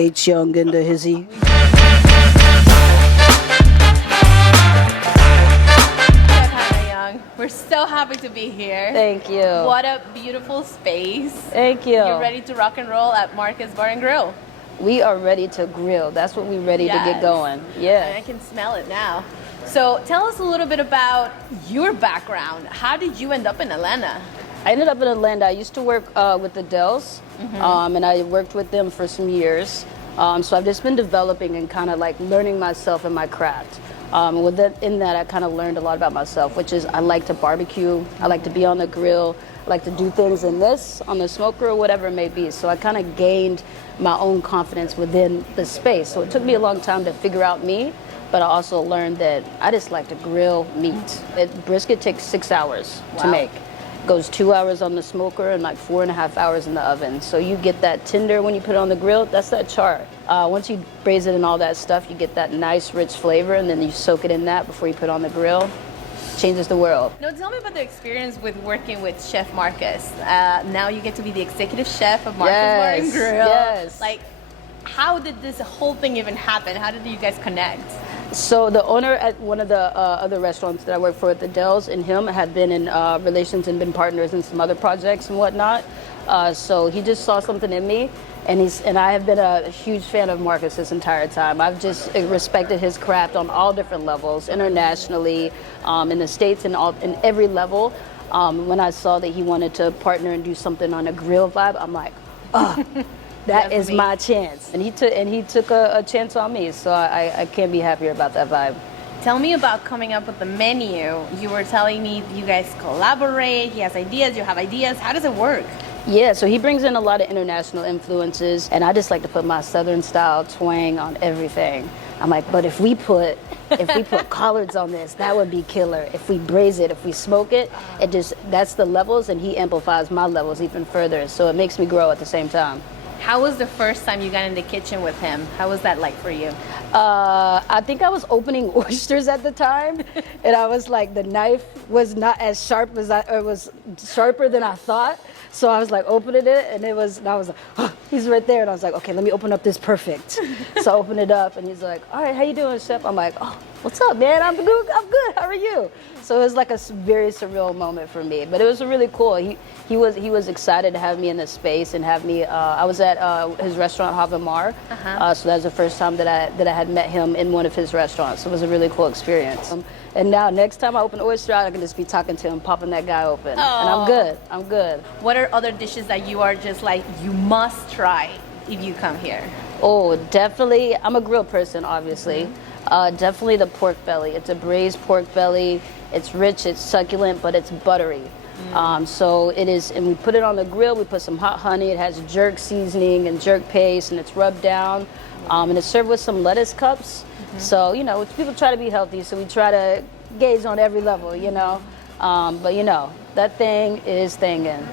H Young and the Hizzy. We're so happy to be here. Thank you. What a beautiful space. Thank you. You're ready to rock and roll at Marcus Bar Grille. We are ready to grill. That's what we're ready to get going. Yeah. And I can smell it now. So tell us a little bit about your background. How did you end up in Atlanta? I ended up in Atlanta. I used to work with the Dells, and I worked with them for some years. So I've just been developing and kind of like learning myself and my craft. In that, I kind of learned a lot about myself, which is I like to barbecue, I like to be on the grill, I like to do things on the smoker or whatever it may be. So I kind of gained my own confidence within the space. So it took me a long time to figure out me, but I also learned that I just like to grill meat. Brisket takes 6 hours to make. Goes 2 hours on the smoker and like 4.5 hours in the oven. So you get that tender when you put it on the grill, that's that char. Once you braise it and all that stuff, you get that nice rich flavor, and then you soak it in that before you put it on the grill. Changes the world. Now tell me about the experience with working with Chef Marcus. Now you get to be the executive chef of Marcus Bar and Grill. Yes. Like, how did this whole thing even happen? How did you guys connect? So the owner at one of the other restaurants that I work for at the Dells and him had been in relations and been partners in some other projects and whatnot. So he just saw something in me, and I have been a huge fan of Marcus this entire time. I've just respected his craft on all different levels, internationally, in the States, and in every level. When I saw that he wanted to partner and do something on a grill vibe, I'm like, oh. That is my chance. And he took a chance on me, so I can't be happier about that vibe. Tell me about coming up with the menu. You were telling me you guys collaborate, he has ideas, you have ideas. How does it work? Yeah, so he brings in a lot of international influences, and I just like to put my Southern style twang on everything. I'm like, but if we put collards on this, that would be killer. If we braise it, if we smoke it, that's the levels, and he amplifies my levels even further. So it makes me grow at the same time. How was the first time you got in the kitchen with him? How was that like for you? I think I was opening oysters at the time, and I was like, the knife was not as sharp as it was sharper than I thought. So I was like opening it, and I was like, oh, he's right there, and I was like, okay, let me open up this perfect. So I opened it up, and he's like, all right, how you doing, chef? I'm like, oh, what's up, man? I'm good. How are you? So it was like a very surreal moment for me, but it was really cool. He was excited to have me in the space and have me. I was at his restaurant Havamar, so that was the first time that I had met him in one of his restaurants. So it was a really cool experience. And now next time I open oyster out, I can just be talking to him, popping that guy open, and I'm good. I'm good. What are other dishes that you are just like you must try if you come here? Oh, definitely. I'm a grilled person, obviously. Definitely the pork belly. It's a braised pork belly. It's rich, it's succulent, but it's buttery. So it is, and we put it on the grill. We put some hot honey. It has jerk seasoning and jerk paste, and it's rubbed down. And it's served with some lettuce cups. So, you know, people try to be healthy, so we try to gauge on every level, you know. But, you know, that thing is thingin'.